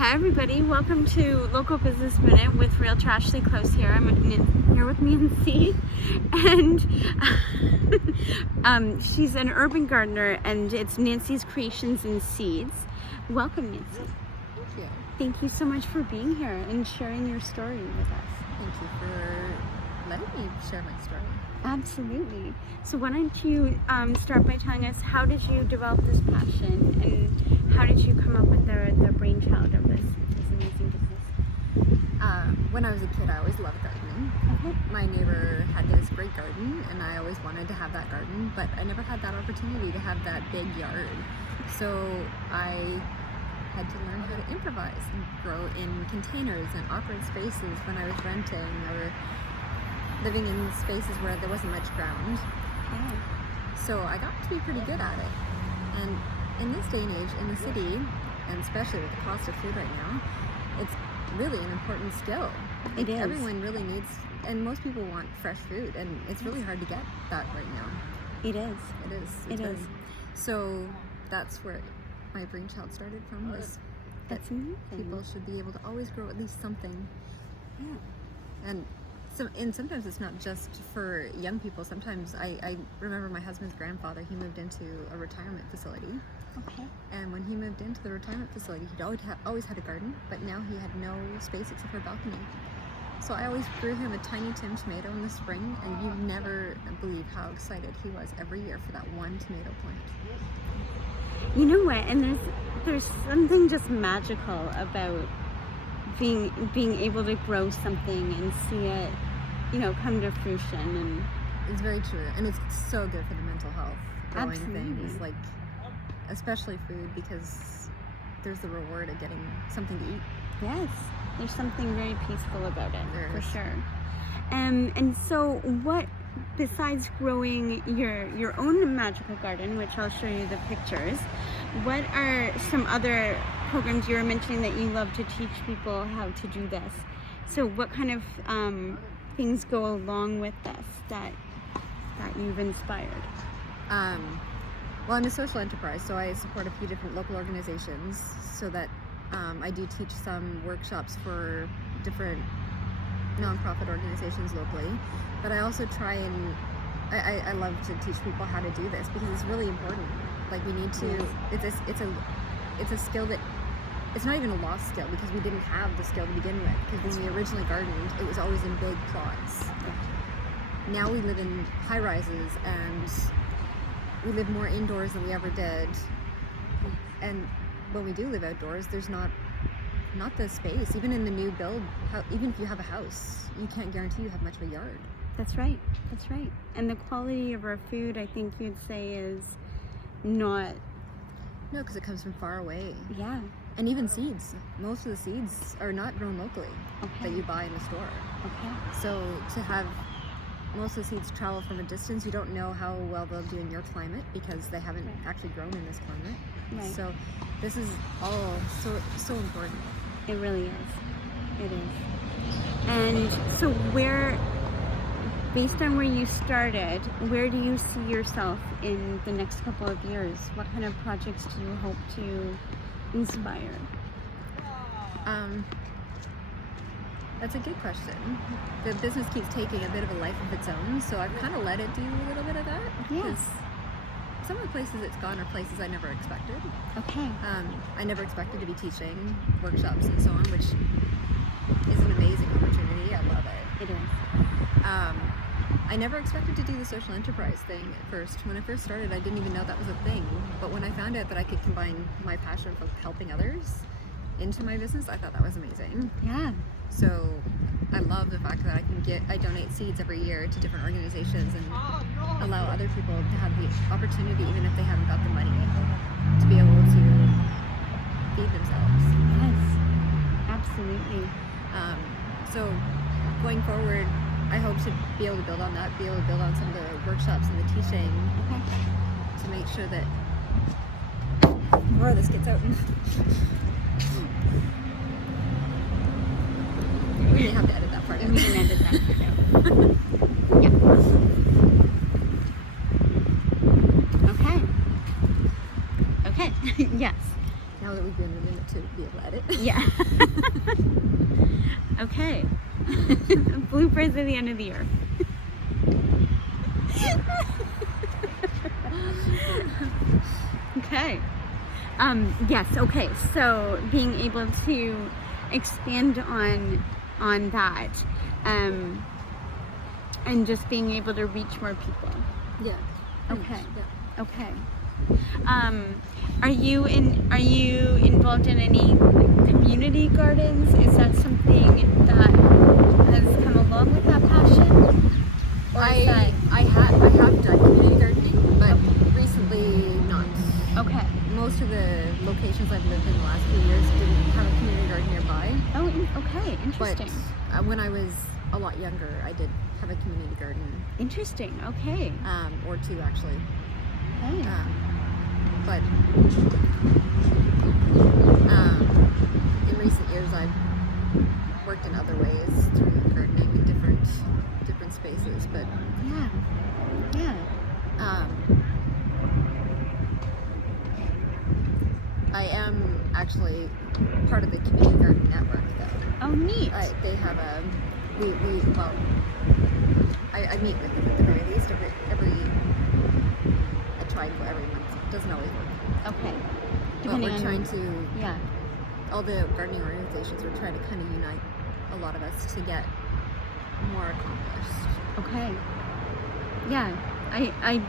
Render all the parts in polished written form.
Hi everybody, welcome to Local Business Minute with Real Trashly Close here. I'm here with Nancy, and she's an urban gardener, and it's Nancy's Creations and Seeds. Welcome, Nancy. Thank you. Thank you so much for being here and sharing your story with us. Thank you for letting me share my story. Absolutely. So why don't you start by telling us, how did you develop this passion, and how did you come up with the brainchild of this amazing business? When I was a kid, I always loved gardening. Okay. My neighbor had this great garden, and I always wanted to have that garden, but I never had that opportunity to have that big yard. So I had to learn how to improvise and grow in containers and awkward spaces when I was renting or living in spaces where there wasn't much ground. Okay. So I got to be pretty good at it. And in this day and age, in the city, and especially with the cost of food right now, it's really an important skill. It is. Everyone really needs, and most people want fresh food, and it's really hard to get that right now. It is. It is. It is. So that's where my brainchild started from, was that That's amazing. people should be able to always grow at least something. Yeah. And sometimes it's not just for young people. Sometimes I remember my husband's grandfather, he moved into a retirement facility. Okay. And when he moved into the retirement facility, he'd always had a garden, but now he had no space except for a balcony. So I always grew him a tiny Tim tomato in the spring, and you'd never believe how excited he was every year for that one tomato plant. You know what? And there's something just magical about being able to grow something and see it, come to fruition. And it's very true, and it's so good for the mental health. Growing Absolutely. things, like especially food, because there's the reward of getting something to eat. yes, there's something very peaceful about it, There for is. sure. And so, what, besides growing your own magical garden, which I'll show you the pictures, what are some other programs? You were mentioning that you love to teach people how to do this. So what kind of things go along with this that you've inspired? Well, I'm a social enterprise, so I support a few different local organizations, so that I do teach some workshops for different nonprofit organizations locally, but I also try and I love to teach people how to do this, because it's really important. Like, we need to, it's a skill that, it's not even a lost skill, because we didn't have the skill to begin with, because when we originally gardened, it was always in big plots. Now we live in high rises, and we live more indoors than we ever did. And when we do live outdoors, there's not the space. Even in the new build, even if you have a house, you can't guarantee you have much of a yard. That's right. That's right. And the quality of our food, I think you'd say, is not. No, because it comes from far away. Yeah. And even seeds. Most of the seeds are not grown locally that you buy in the store. Okay. So to have most of the seeds travel from a distance, you don't know how well they'll do in your climate, because they haven't actually grown in this climate. Right. So this is all so important. It really is. It is. And so based on where you started, where do you see yourself in the next couple of years? What kind of projects do you hope to inspire? That's a good question. The business keeps taking a bit of a life of its own, so I've kind of let it do a little bit of that. Yes. Some of the places it's gone are places I never expected. Okay. I never expected to be teaching workshops and so on, which is an amazing opportunity. I love it. It is. I never expected to do the social enterprise thing at first. When I first started, I didn't even know that was a thing. But when I found out that I could combine my passion for helping others into my business, I thought that was amazing. Yeah. So I love the fact that I donate seeds every year to different organizations and allow other people to have the opportunity, even if they haven't got the money, to be able to feed themselves. Yes. Absolutely. So going forward, I hope to be able to build on that, be able to build on some of the workshops and the teaching, to make sure that more of this gets out. We may have to edit that part. We can edit that part out. Yeah. Okay. Okay. Yes. Now that we've been a minute to be able to edit. Yeah. Okay. Bloopers at the end of the year. Okay. Yes. Okay. So being able to expand on that, and just being able to reach more people. Yeah. Okay. Yeah. Okay. Are you involved in any community gardens? Is that something that has come along with that passion? Or is that... I have done community gardening, but recently not. Okay. Most of the locations I've lived in the last few years didn't have a community garden nearby. Oh, okay. Interesting. But when I was a lot younger, I did have a community garden. Interesting. Okay. Or two actually. Okay. But in recent years, I've worked in other ways through gardening in different spaces. But yeah. I am actually part of the community garden network, though. Oh, neat. They have a I meet with them at the very least every I try and go every month. It doesn't always work. Okay. But we're trying to, Yeah. all the gardening organizations, we're trying to kind of unite a lot of us to get more accomplished. Okay. Yeah. I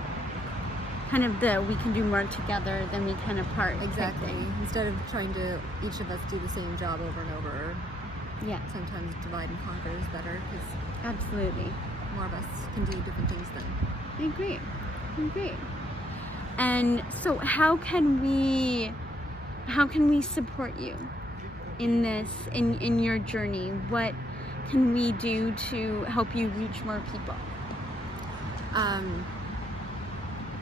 kind of we can do more together than we can apart. Exactly. Instead of trying to each of us do the same job over and over. Yeah. Sometimes divide and conquer is better because Absolutely. more of us can do different things then. I agree. And so how can we support you in this, in your journey? What can we do to help you reach more people?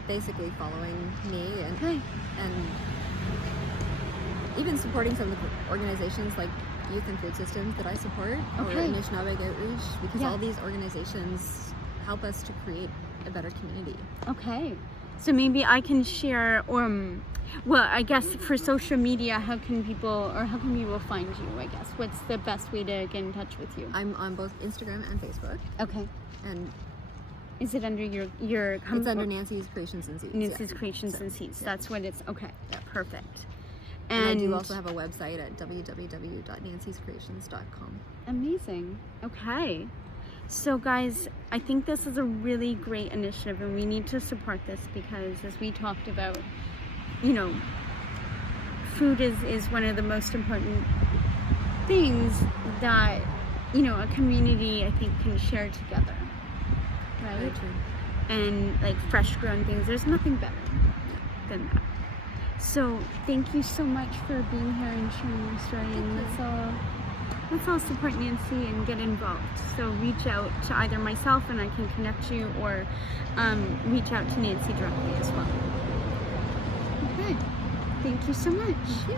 Basically following me Okay. and even supporting some of the organizations like Youth and Food Systems that I support, or Okay. Anishinaabe Outreach, because Yeah. all these organizations help us to create a better community. Okay. So maybe I can share, well, I guess for social media, how can people find you, I guess? What's the best way to get in touch with you? I'm on both Instagram and Facebook, Okay. and Is it under your it's under Nancy's Creations and Seeds. Nancy's Creations and Seeds? That's what it's, okay. Yeah. Perfect. And I do also have a website at www.nancyscreations.com. Amazing. Okay. So guys, I think this is a really great initiative and we need to support this because as we talked about, food is one of the most important things that, a community I think can share together. Very Right? true. And like fresh grown things, there's nothing better than that. So thank you so much for being here and sharing your story, and let's all support Nancy and get involved. So reach out to either myself and I can connect you, or reach out to Nancy directly as well. Okay, thank you so much. Thank you.